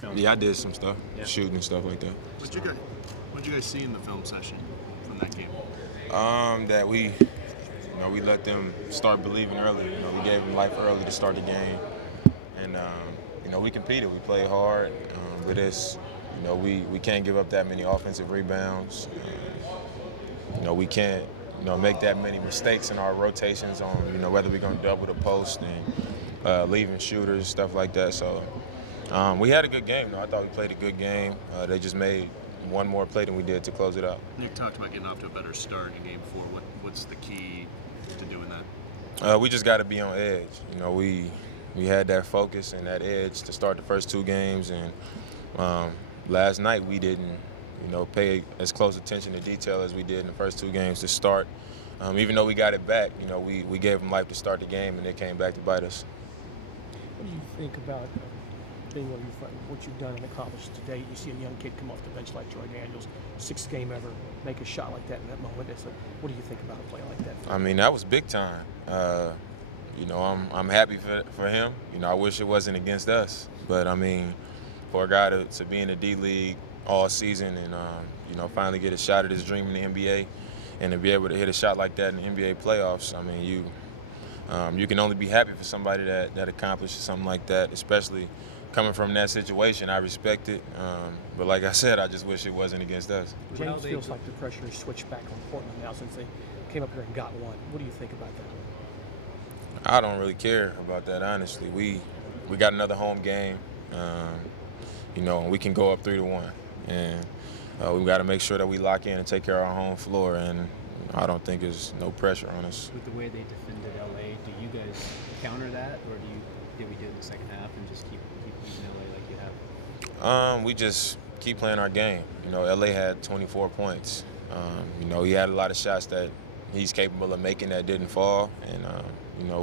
film? Yeah, I did some stuff, Yeah. shooting and stuff like that. What'd you guys see in the film session from that game? That we let them start believing early. We gave them life early to start the game, and we competed. We played hard, but we can't give up that many offensive rebounds. We can't make that many mistakes in our rotations on whether we're going to double the post and leaving shooters, stuff like that. So we had a good game. I thought we played a good game. They just made one more play than we did to close it out. You talked about getting off to a better start in Game 4. What's the key to doing that? We just got to be on edge. We had that focus and that edge to start the first two games, and last night we didn't pay as close attention to detail as we did in the first two games to start. Even though we got it back, we gave them life to start the game, and it came back to bite us. What do you think about being what you've done and accomplished today? You see a young kid come off the bench like Troy Daniels, sixth game ever, make a shot like that in that moment. It's like, what do you think about a play like that? I mean, that was big time. I'm happy for him. I wish it wasn't against us, but I mean, for a guy to be in the D League all season and finally get a shot at his dream in the NBA, and to be able to hit a shot like that in the NBA playoffs, I mean, you can only be happy for somebody that accomplishes something like that, especially coming from that situation. I respect it, but like I said, I just wish it wasn't against us. James feels like the pressure has switched back on Portland now since they came up here and got one. What do you think about that? I don't really care about that, honestly. We got another home game, and we can go up 3-1, and we got to make sure that we lock in and take care of our home floor, and I don't think there's no pressure on us. With the way they defended LA, do you guys counter that, or did we do it in the second half and just keep beating LA like you have? We just keep playing our game. LA had 24 points. He had a lot of shots that he's capable of making that didn't fall, and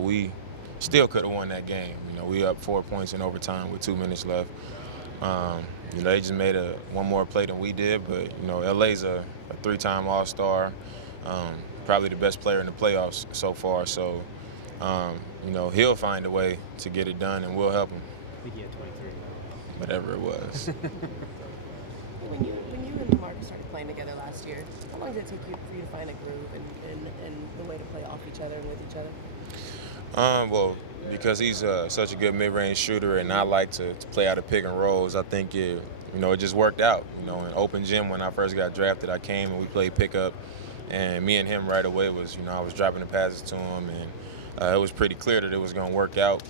we still could have won that game. We up 4 points in overtime with 2 minutes left. They just made one more play than we did, but LA's a 3-time All-Star, probably the best player in the playoffs so far. So he'll find a way to get it done, and we'll help him. I think he had 23. Whatever it was. When you and Marcus started playing together last year, how long did it take for you to find a groove and the way to play off each other and with each other? Well, because he's such a good mid-range shooter, and I like to play out of pick and rolls, I think it just worked out. In open gym when I first got drafted, I came and we played pickup, and me and him right away was, I was dropping the passes to him, and it was pretty clear that it was going to work out.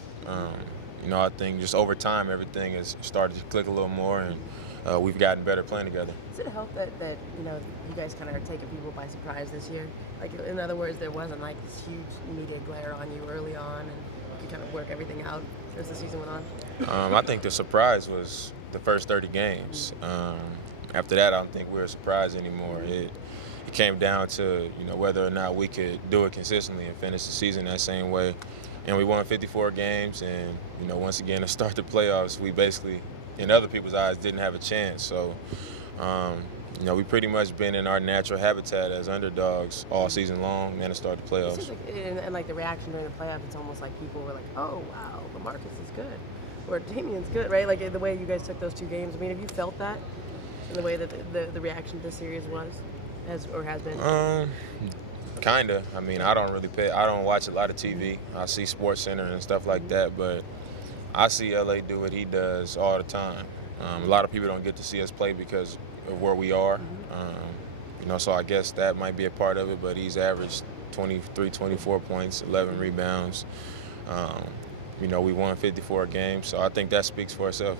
I think just over time everything has started to click a little more, and we've gotten better playing together. Does it help that you guys kind of are taking people by surprise this year? Like, in other words, there wasn't like this huge media glare on you early on, and you kind of work everything out as the season went on? I think the surprise was the first 30 games. After that, I don't think we're a surprise anymore. It came down to whether or not we could do it consistently and finish the season that same way. And we won 54 games, and once again to start the playoffs, we basically, in other people's eyes, didn't have a chance. So, we pretty much been in our natural habitat as underdogs all season long, and to start the playoffs. It seems like, the reaction during the playoff, it's almost like people were like, "Oh wow, Marcus is good," or "Damian's good," right? Like the way you guys took those two games. I mean, have you felt that in the way that the reaction to this series has been? Kinda. I mean, I don't watch a lot of TV. I see SportsCenter and stuff like that, but I see LA do what he does all the time. A lot of people don't get to see us play because of where we are. So I guess that might be a part of it, but he's averaged 23, 24 points, 11 rebounds. We won 54 games, so I think that speaks for itself.